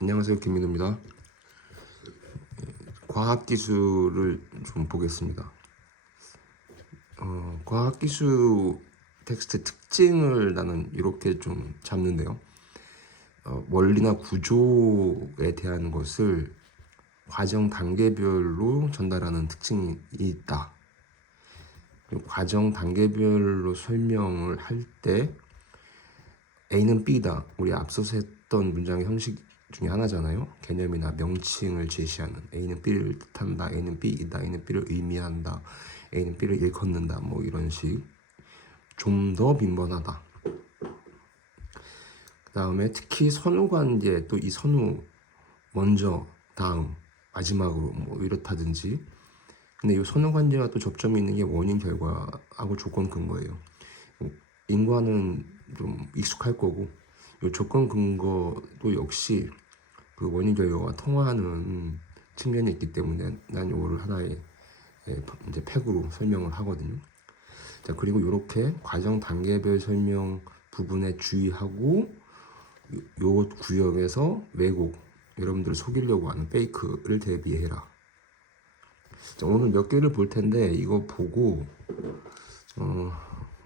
안녕하세요, 김민우입니다. 과학기술을 좀 보겠습니다. 과학기술 텍스트 특징을 나는 이렇게 좀 잡는데요. 원리나 구조에 대한 것을 과정 단계별로 전달하는 특징이 있다. 과정 단계별로 설명을 할 때 A는 B다. 우리 앞서서 했던 문장의 형식 중에 하나잖아요. 개념이나 명칭을 제시하는 A는 B를 뜻한다. A는 B이다. A는 B를 의미한다. A는 B를 일컫는다. 뭐 이런 식. 좀 더 빈번하다. 그 다음에 특히 선후 관계 또 이 선후 먼저 다음 마지막으로 뭐 이렇다든지. 근데 이 선후 관계와 또 접점이 있는 게 원인 결과하고 조건 근거예요. 인과는 좀 익숙할 거고 이 조건 근거도 역시 그 원인 결과와 통하는 측면이 있기 때문에 난 이거를 하나의 이제 팩으로 설명을 하거든요. 자, 그리고 이렇게 과정 단계별 설명 부분에 주의하고 요 구역에서 왜곡, 여러분들 속이려고 하는 페이크를 대비해라. 자, 오늘 몇 개를 볼 텐데 이거 보고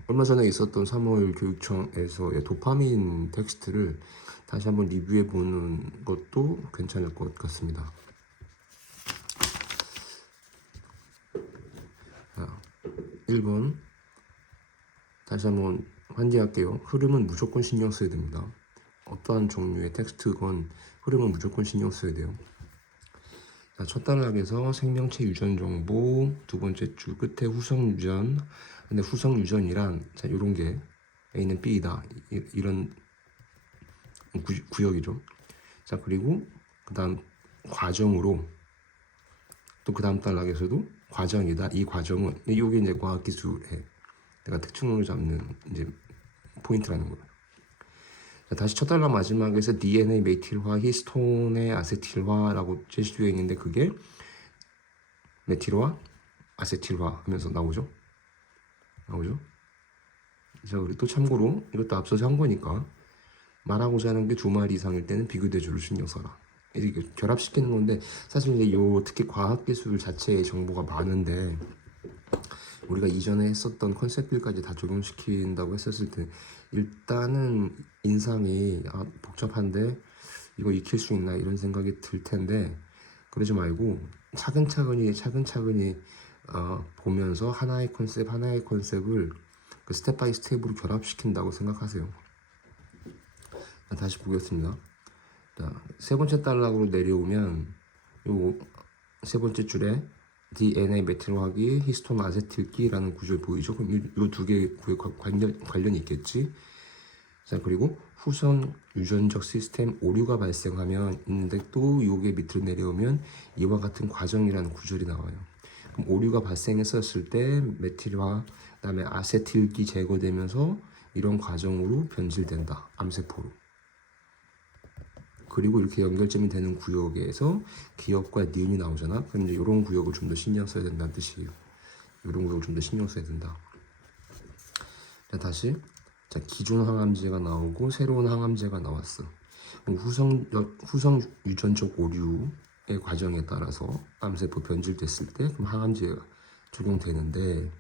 얼마 전에 있었던 3월 교육청에서의 도파민 텍스트를 다시 한번 리뷰해 보는 것도 괜찮을 것 같습니다. 자, 1번 다시 한번 환기할게요. 흐름은 무조건 신경 써야 됩니다. 어떠한 종류의 텍스트건 흐름은 무조건 신경 써야 돼요. 자, 첫 단락에서 생명체 유전 정보, 두 번째 줄 끝에 후성 유전. 근데 후성 유전이란 자, 이런 게 A는 B이다. 이런 구역이죠. 자, 그리고 그 다음 과정으로 또 그 다음 단락에서도 과정이다. 이 과정은 이게 이제 과학기술의 내가 특징으로 잡는 이제 포인트라는 거예요. 자, 다시 첫 단락 마지막에서 DNA 메틸화, 히스톤의 아세틸화라고 제시되어 있는데 그게 메틸화, 아세틸화 하면서 나오죠. 자, 우리 또 참고로 이것도 앞서서 한 거니까 말하고자 하는 게 두 마리 이상일 때는 비교대조를 신경 써라. 이렇게 결합시키는 건데 사실 이제 특히 과학기술 자체의 정보가 많은데 우리가 이전에 했었던 컨셉들까지 다 적용시킨다고 했었을 때 일단은 인상이 복잡한데 이거 익힐 수 있나 이런 생각이 들 텐데 그러지 말고 차근차근히 보면서 하나의 컨셉을 그 스텝 바이 스텝으로 결합시킨다고 생각하세요. 다시 보겠습니다. 자, 세 번째 단락으로 내려오면 요 세 번째 줄에 DNA 메틸화기, 히스톤 아세틸기라는 구조 보이죠? 그럼 이 두 개의 관련이 있겠지? 자, 그리고 후선 유전적 시스템 오류가 발생하면 있는데 또 요게 밑으로 내려오면 이와 같은 과정이라는 구절이 나와요. 그럼 오류가 발생했었을 때 메틸화, 그다음에 아세틸기 제거되면서 이런 과정으로 변질된다. 암세포로. 그리고 이렇게 연결점이 되는 구역에서 기억과 니은이 나오잖아. 그럼 이제 이런 구역을 좀 더 신경 써야 된다는 뜻이에요. 이런 구역을 좀 더 신경 써야 된다. 자, 다시 자, 기존 항암제가 나오고 새로운 항암제가 나왔어. 그럼 후성 유전적 오류의 과정에 따라서 암세포 변질됐을 때 그럼 항암제가 적용되는데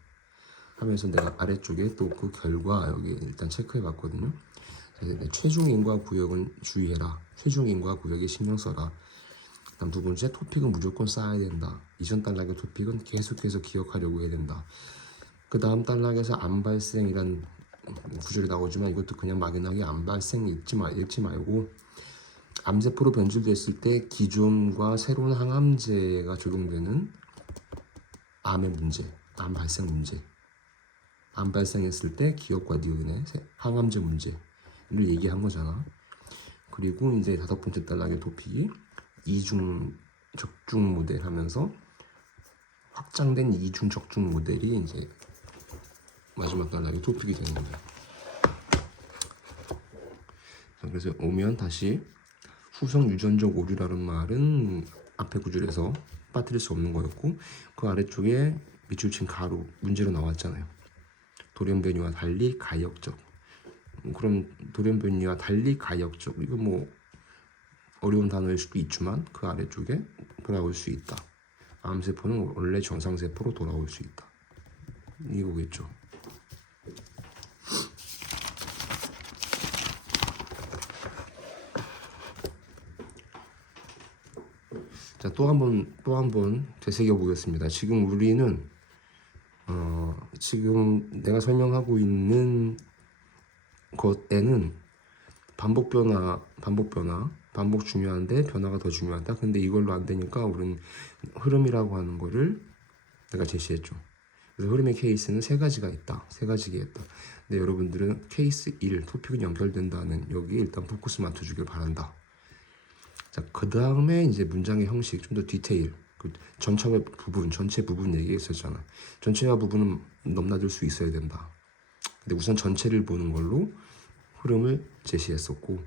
하면서 내가 아래쪽에 또 그 결과 여기 일단 체크해 봤거든요. 최종 인과 구역은 주의해라. 최종 인과 구역에 신경 써라. 그다음 두 번째 토픽은 무조건 쌓아야 된다. 이전 단락의 토픽은 계속해서 기억하려고 해야 된다. 그 다음 단락에서 암 발생이란 구절이 나오지만 이것도 그냥 막연하게 암 발생 읽지 말고 암세포로 변질됐을 때 기존과 새로운 항암제가 적용되는 암의 문제, 암 발생 문제, 암 발생했을 때 기억과 니은의 항암제 문제를 얘기한 거잖아. 그리고 이제 다섯 번째 단락의 토픽이 이중 적중 모델 하면서 확장된 이중 적중 모델이 이제 마지막 단락의 토픽이 되는 거예요. 자, 그래서 오면 다시 후성 유전적 오류라는 말은 앞에 구절에서 빠뜨릴 수 없는 거였고 그 아래쪽에 밑줄 친 가로 문제로 나왔잖아요. 돌연변이와 달리 가역적. 그럼 돌연변이와 달리 가역적 이거 뭐 어려운 단어일 수도 있지만 그 아래쪽에 돌아올 수 있다. 암세포는 원래 정상세포로 돌아올 수 있다. 이거겠죠. 자, 또 한 번 되새겨 보겠습니다. 지금 우리는 지금 내가 설명하고 있는 것에는 반복 중요한데 변화가 더 중요하다. 근데 이걸로 안 되니까 우리는 흐름이라고 하는 거를 내가 제시했죠. 그래서 흐름의 케이스는 세 가지가 있다. 근데 여러분들은 케이스 1, 토픽은 연결된다는 여기에 일단 포커스 맞춰주길 바란다. 자, 그 다음에 이제 문장의 형식, 좀 더 디테일, 그 전체 부분 얘기했었잖아. 전체와 부분은 넘나들 수 있어야 된다. 근데 우선 전체를 보는 걸로 흐름을 제시했었고,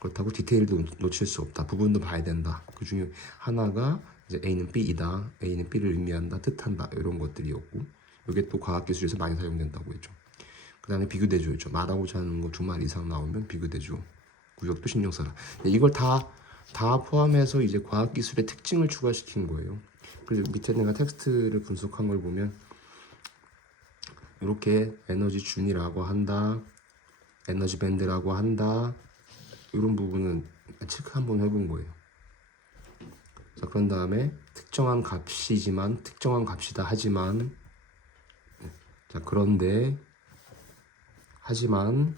그렇다고 디테일도 놓칠 수 없다. 부분도 봐야 된다. 그 중에 하나가 이제 A는 B이다. A는 B를 의미한다, 뜻한다. 이런 것들이었고, 이게 또 과학기술에서 많이 사용된다고 했죠. 그 다음에 비교대조였죠. 말하고자 하는 거 2말 이상 나오면 비교대조. 구역도 신경 써라. 이걸 다 포함해서 이제 과학기술의 특징을 추가시킨 거예요. 그래서 밑에 내가 텍스트를 분석한 걸 보면 이렇게 에너지 준이라고 한다, 에너지 밴드라고 한다, 이런 부분은 체크 한번 해본 거예요. 자, 그런 다음에 특정한 값이다 하지만, 자, 그런데 하지만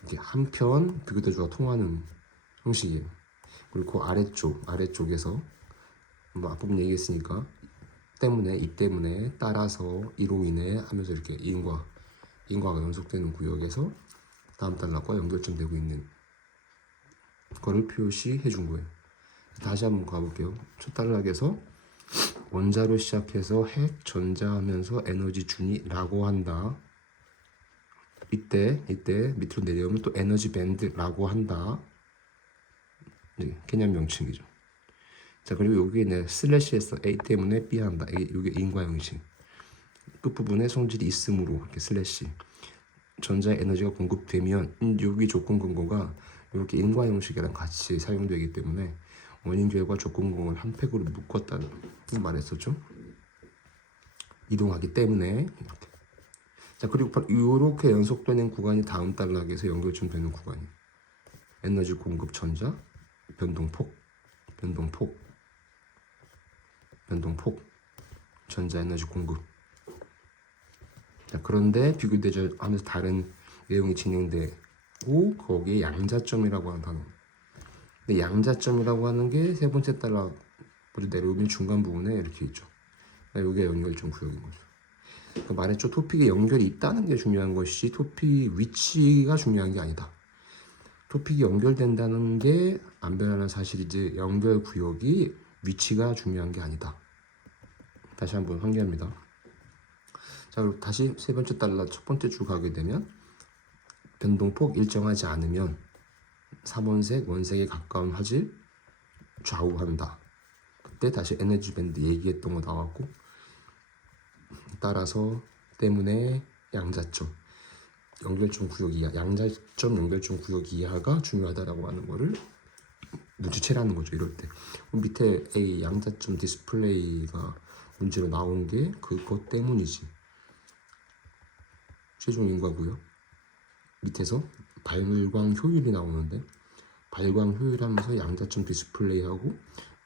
이렇게 한편 비교대조가 통하는 형식이에요. 그리고 그 아래쪽에서 뭐 앞부분 얘기했으니까 이 때문에 따라서 이로 인해 하면서 이렇게 인과가 연속되는 구역에서 다음 단락과 연결점 되고 있는 거를 표시해 준 거예요. 다시 한번 가볼게요. 첫 단락에서 원자로 시작해서 핵, 전자 하면서 에너지 준이라고 한다. 이때 밑으로 내려오면 또 에너지 밴드라고 한다. 네, 개념 명칭이죠. 자, 그리고 여기에 슬래시에서 A 때문에 B 한다. 이게 인과 형식. 끝부분에 성질이 있으므로 이렇게 슬래시. 전자의 에너지가 공급되면 여기 조건 근거가 이렇게 인과 형식이랑 같이 사용되기 때문에 원인 결과 조건 근거를 한 팩으로 묶었다는 말했었죠. 이동하기 때문에 이렇게. 자, 그리고 이렇게 연속되는 구간이 다음 단락에서 연결점 되는 구간이 에너지 공급 전자 변동폭 전자 에너지 공급. 자, 그런데 비교대조 하면서 다른 내용이 진행되고 거기에 양자점이라고 하는 단어. 근데 양자점이라고 하는 게 세 번째 단락부터 내려오면 중간 부분에 이렇게 있죠. 이게 연결점 구역인 거죠. 그러니까 말했죠. 토픽에 연결이 있다는 게 중요한 것이지 토픽 위치가 중요한 게 아니다. 토픽이 연결된다는 게 안 변하는 사실이지 연결 구역이 위치가 중요한 게 아니다. 다시 한번 환기합니다. 자, 그리고 다시 세 번째 단락 첫 번째 줄 가게 되면 변동폭 일정하지 않으면 3원색, 원색에 가까운 화질 좌우한다. 그때 다시 에너지 밴드 얘기했던 거 나왔고, 따라서 때문에 양자점 연결점 구역 이하, 양자점 연결점 구역 이하가 중요하다라고 하는 거를 눈치채라는 거죠. 이럴 때 밑에 A 양자점 디스플레이가 문제로 나온 게 그것 때문이지. 최종 인과고요. 밑에서 발광 효율이 나오는데 발광 효율 하면서 양자점 디스플레이하고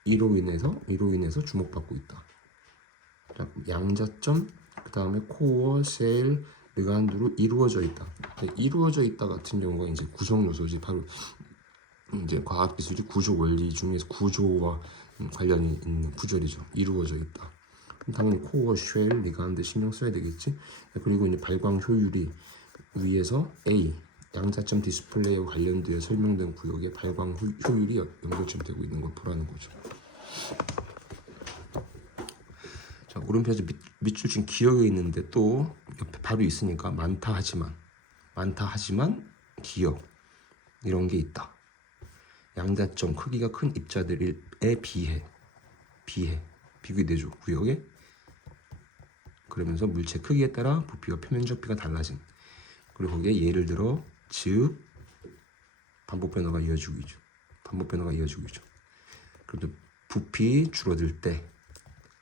이로 인해서 주목받고 있다. 자, 양자점 그 다음에 코어, 셀, 르간두로 이루어져 있다. 이루어져 있다 같은 경우가 이제 구성 요소지. 바로 이제 과학기술이 구조 원리 중에서 구조와 관련이 있는 구절이죠. 이루어져 있다. 당연히 코어, 쉘, 리간드 신경 써야 되겠지. 그리고 이제 발광 효율이 위에서 A 양자점 디스플레이와 관련되어 설명된 구역에 발광 효율이 연결점 되고 있는 걸 보라는 거죠. 자, 오른편에서 밑줄 친 기역이 있는데 또 옆에 바로 있으니까 많다 하지만 기역 이런 게 있다. 양자점 크기가 큰 입자들에 비해 비교대조 구역에 그러면서 물체 크기에 따라 부피와 표면적비가 달라진. 그리고 거기에 예를 들어 즉 반복 변화가 이어지고 있죠. 반복 변화가 이어지고 있죠. 그래도 부피 줄어들 때,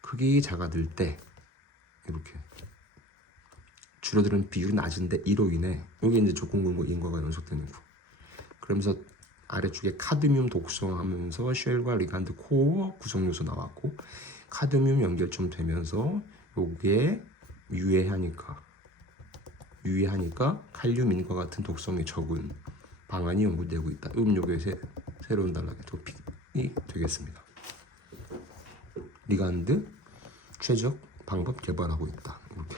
크기 작아질 때 이렇게 줄어드는 비율이 낮은데 이로 인해 여기 이제 조건근거 인과가 연속되는 구. 그러면서 아래쪽에 카드뮴 독성하면서 쉘과 리간드 코어 구성 요소 나왔고 카드뮴 연결점 되면서 요게 유해하니까 칼륨 인과 같은 독성이 적은 방안이 연구되고 있다. 요게 새로운 단락의 토픽이 되겠습니다. 리간드 최적 방법 개발하고 있다. 이렇게.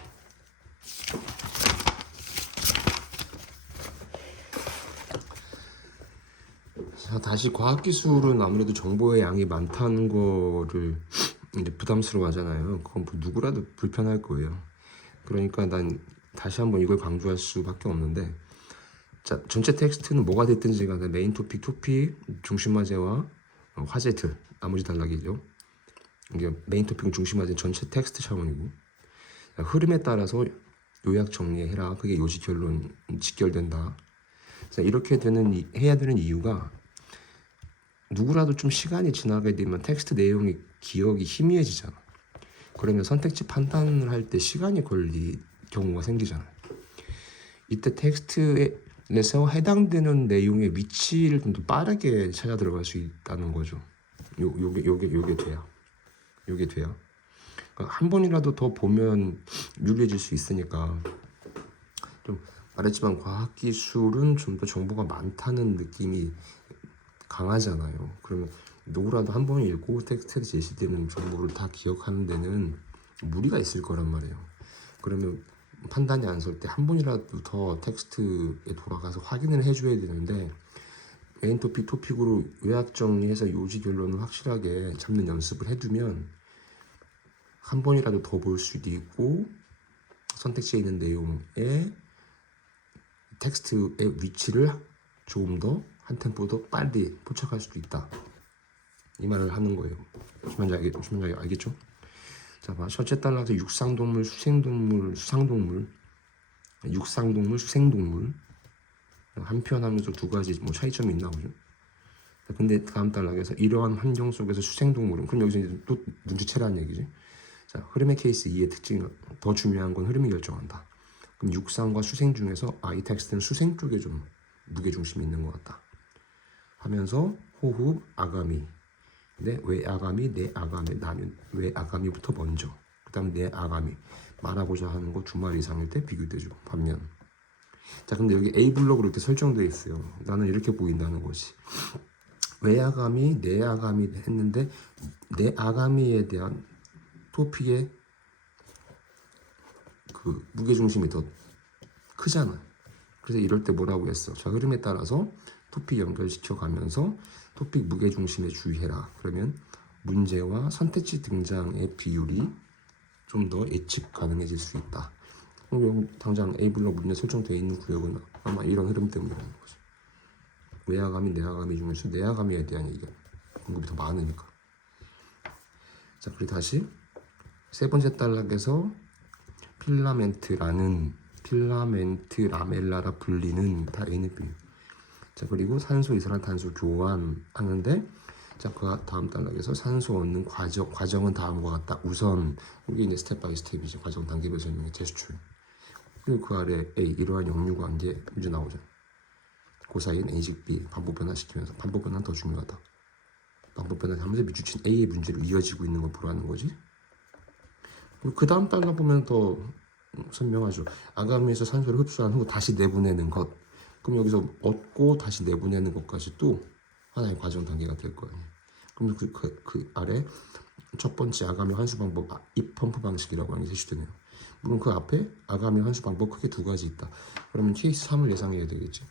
자, 다시 과학기술은 아무래도 정보의 양이 많다는 거를 이제 부담스러워하잖아요. 그건 누구라도 불편할 거예요. 그러니까 난 다시 한번 이걸 강조할 수밖에 없는데, 자, 전체 텍스트는 뭐가 됐든지 간에 메인 토픽, 중심화제와 화제들, 나머지 단락이죠. 이게 메인 토픽은 중심화제 전체 텍스트 차원이고, 흐름에 따라서 요약 정리해라. 그게 요지 결론 직결된다. 자, 이렇게 해야 되는 이유가 누구라도 좀 시간이 지나게 되면 텍스트 내용이 기억이 희미해지잖아. 그러면 선택지 판단을 할 때 시간이 걸릴 경우가 생기잖아요. 이때 텍스트에서 해당되는 내용의 위치를 좀 더 빠르게 찾아 들어갈 수 있다는 거죠. 요게 돼야. 그러니까 한 번이라도 더 보면 유리해질 수 있으니까. 좀 말했지만 과학기술은 좀 더 정보가 많다는 느낌이 강하잖아요. 그러면 누구라도 한 번 읽고 텍스트에 제시되는 정보를 다 기억하는 데는 무리가 있을 거란 말이에요. 그러면 판단이 안 설 때 한 번이라도 더 텍스트에 돌아가서 확인을 해줘야 되는데 메인 토픽으로 요약 정리해서 요지 결론을 확실하게 잡는 연습을 해두면 한 번이라도 더 볼 수도 있고 선택지에 있는 내용의 텍스트의 위치를 조금 더 한 템포 더 빨리 포착할 수도 있다. 이 말을 하는 거예요. 무슨 말인지 알겠죠? 자, 첫째 단락에서 육상동물, 수상동물, 수생동물 한편하면서 두 가지 차이점이 있나 보죠. 근데 다음 단락에서 이러한 환경 속에서 수생동물은 그럼 여기서 이제 또 눈치채라는 얘기지. 자, 흐름의 케이스 2의 특징 더 중요한 건 흐름이 결정한다. 그럼 육상과 수생 중에서 이 텍스트는 수생 쪽에 좀 무게 중심이 있는 것 같다. 하면서 호흡, 아가미. 근데 왜 아가미, 내 아가미, 나는 왜 아가미부터 먼저. 그다음 내 아가미 말하고자 하는 거 2마리 이상일 때 비교되죠. 반면. 자, 근데 여기 A 블록으로 이렇게 설정되어 있어요. 나는 이렇게 보인다는 거지. 왜 아가미, 내 아가미 했는데 내 아가미에 대한 토픽의 그 무게중심이 더 크잖아. 그래서 이럴 때 뭐라고 했어? 자, 흐름에 따라서 토픽 연결시켜 가면서 토픽 무게중심에 주의해라. 그러면 문제와 선택지 등장의 비율이 좀 더 예측 가능해질 수 있다. 당장 A 블록 문제 설정되어 있는 구역은 아마 이런 흐름 때문이라는 거죠. 외아가미, 내아가미 중에서 내아가미에 대한 얘기가 공급이 더 많으니까. 자, 그리고 다시 세 번째 단락에서 필라멘트 라멜라라 불리는 다 NP. 자, 그리고 산소, 이산화탄소 교환하는데, 자, 그 다음 단락에서 산소 얻는 과정은 다음과 같다. 우선 여기 이제 스텝 바이 스텝이죠. 과정 단계별 설명의 제스처. 그리고 그 아래 A 이러한 역류관계 문제 나오죠. 그 사이엔 A식 B 반복 변화시키면서 반복 변화는 더 중요하다. 반복 변화하면서 밑줄친 A의 문제로 이어지고 있는 걸 보라는 거지. 그 다음 단락 보면 더 선명하죠. 아가미에서 산소를 흡수한 후 다시 내보내는 것. 그럼 여기서 얻고 다시 내보내는 것까지 또 하나의 과정 단계가 될 거예요. 그럼 그 아래 첫 번째 아가미 환수 방법 입 펌프 방식이라고 하는 게 제시되네요. 물론 그 앞에 아가미 환수 방법 크게 두 가지 있다. 그러면 케이스 3을 예상해야 되겠지.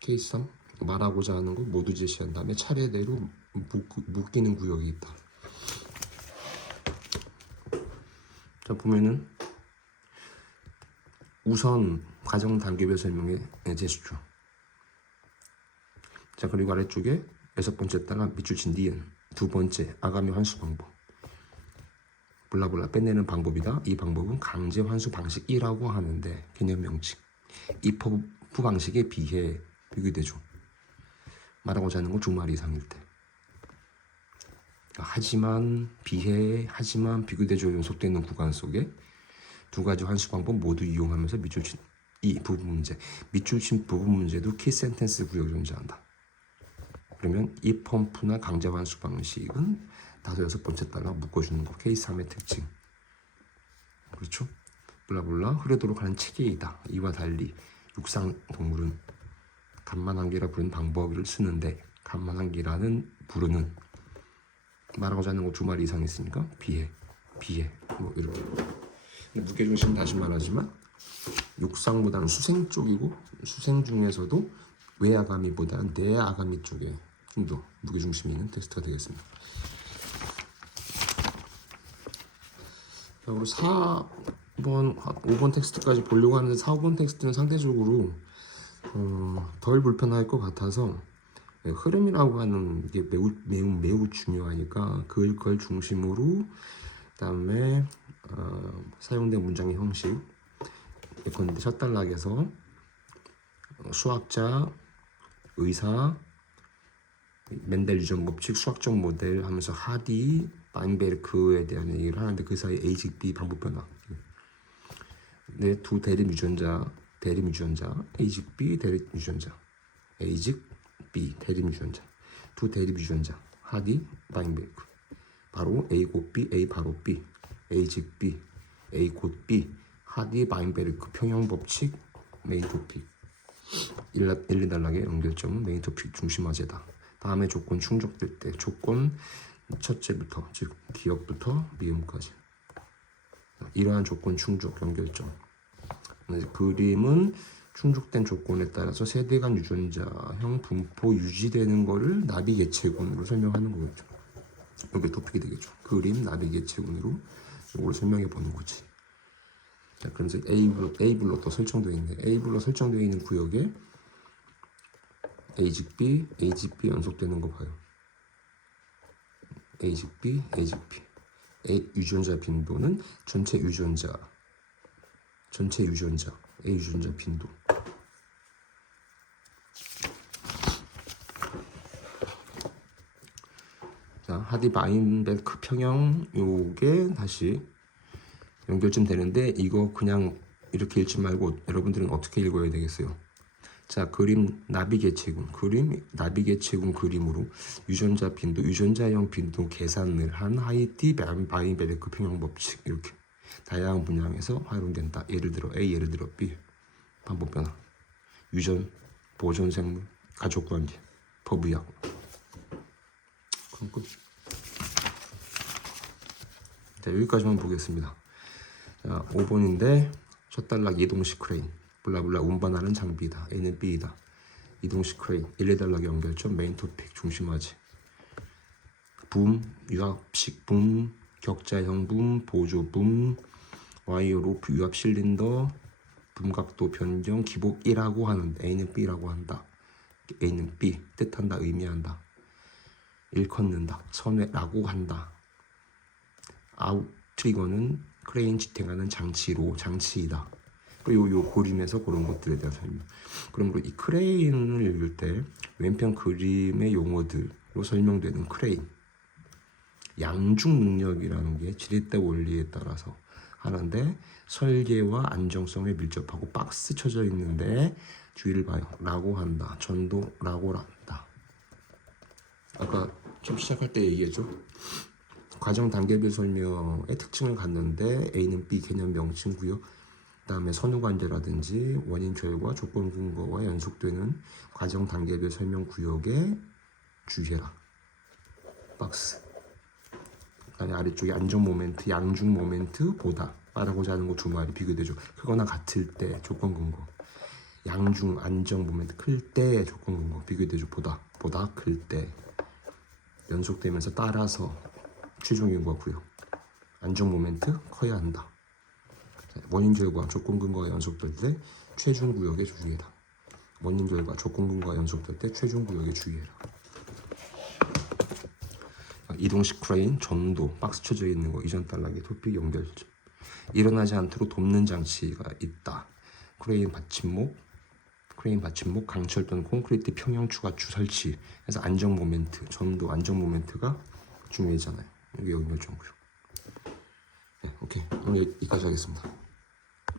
케이스 3 말하고자 하는 거 모두 제시한 다음에 차례대로 묶이는 구역이 있다. 자, 보면은 우선 과정 단계별 설명의 제스처. 자, 그리고 아래쪽에 여섯 번째 단락 밑줄친 니은 두 번째 아가미 환수 방법. 블라블라 빼내는 방법이다. 이 방법은 강제 환수 방식이라고 하는데 개념 명칭. 이 펌프 방식에 비해 비교되죠. 말하고자 하는 건 두 마리 이상일 때. 하지만 비해 하지만 비교대조 연속되는 구간 속에 두 가지 환수 방법 모두 이용하면서 밑줄 친 이 부분 문제, 밑줄 친 부분 문제도 키 센텐스 구역을 존재한다. 그러면 이 펌프나 강제 환수 방식은 다소 여섯 번째 달러 묶어주는 거, 케이스 3의 특징. 그렇죠? 블라블라 흐르도록 하는 체계이다. 이와 달리 육상 동물은 간만한기라 부르는 방법을 쓰는데 간만한기라는 부르는 말하고자 하는 거 두 마리 이상 있으니까 비해 뭐 이렇게 무게중심 다시 말하지만 육상보다는 수생 쪽이고 수생 중에서도 외아가미보다는 내아가미 쪽에 좀 더 무게중심이 있는 텍스트가 되겠습니다. 그리고 4번, 5번 텍스트까지 보려고 하는데 4, 5번 텍스트는 상대적으로 덜 불편할 것 같아서 흐름이라고 하는 게 매우 중요하니까 그걸 중심으로 그다음에 사용된 문장의 형식 예컨대 첫 단락에서 수학자, 의사, 멘델 유전 법칙, 수학적 모델 하면서 하디, 바인베르크에 대한 얘기를 하는데 그 사이 A직 B 반복 변화. 네, 두 대립 유전자 A직 B 대립 유전자, A직 B 대립 유전자, 두 대립 유전자 하디, 바인베르크. 바로 A 곧 B, A 바로 B, A직 B, A 곧 B, 하디, 바인베르크 평형 법칙, 메인 토픽. 1, 2단락의 연결점은 메인 토픽 중심화제다. 다음에 조건 충족될 때 조건 첫째부터 즉 기억부터 미음까지 이러한 조건 충족 연결점. 그림은 충족된 조건에 따라서 세대 간 유전자형 분포 유지되는 거를 나비 계체군으로 설명하는 거겠죠. 이게 토픽이 되겠죠. 그림 나비 계체군으로 이걸 설명해 보는 거지. 자, 그래서 A 블록도 설정되어 있네. A 블록 설정되어 있는 구역에 A직 B 연속되는 거 봐요. A직 B. A 유전자 빈도는 전체 유전자 A 유전자 빈도. 자, 하디 바인베르크 평형 요게 다시 연결점 되는데 이거 그냥 이렇게 읽지 말고 여러분들은 어떻게 읽어야 되겠어요? 자, 그림 나비계체군 그림으로 유전자 빈도, 유전자형 빈도 계산을 한 하이디 바인베르크 평형 법칙 이렇게 다양한 분야에서 활용된다. 예를 들어 A, 예를 들어 B 반복 변화, 유전, 보존 생물, 가족 관계, 법의학. 그럼 끝. 자, 여기까지만 보겠습니다. 자, 5번인데 첫 단락 이동식 크레인 블라블라 운반하는 장비이다. A는 B이다. 이동식 크레인 1, 2단락의 연결점 메인 토픽 중심화지. 붐, 유압식 붐, 격자형 붐, 보조 붐, 와이어 로프 유압 실린더, 붐각도 변경, 기복 1라고 하는데 A는 B라고 한다. A는 B 뜻한다, 의미한다. 일컫는다, 선회라고 한다. 아웃 트리거는 크레인 지탱하는 장치이다. 그리고 요 그림에서 그런 것들에 대한 설명. 그러므로 이 크레인을 읽을 때 왼편 그림의 용어들로 설명되는 크레인, 양중 능력이라는 게 지렛대 원리에 따라서 하는데 설계와 안정성에 밀접하고 박스 쳐져 있는데 주의를 봐요. 라고 한다. 전도라고 한다. 아까 좀 시작할 때 얘기했죠. 과정 단계별 설명의 특징을 갖는데 A는 B 개념 명칭 구역, 그다음에 선후 관계라든지 원인 결과 조건 근거와 연속되는 과정 단계별 설명 구역에 주의해라. 박스. 그다음에 아래쪽에 안정 모멘트, 양중 모멘트 보다 말하고자 하는 거 두 마리 비교되죠. 크거나 같을 때 조건 근거. 양중 안정 모멘트 클 때 조건 근거 비교되죠. 보다 클 때 연속되면서 따라서 최종 근거 구역. 안정 모멘트 커야 한다. 원인 결과 조건 근거가 연속될 때 최종 구역에 주의해라. 원인 결과 조건 근거가 연속될 때 최종 구역에 주의해라. 이동식 크레인 전도 박스 쳐져 있는 거 이전 단락의 토픽 연결점. 일어나지 않도록 돕는 장치가 있다. 크레인 받침목 프레임 받침목, 강철 또는 콘크리트 평형 추가 주 설치. 그래서 안정 모멘트, 전도 안정 모멘트가 중요하잖아요. 이게 연결 정구요. 네, 오케이. 오늘 여기까지 하겠습니다.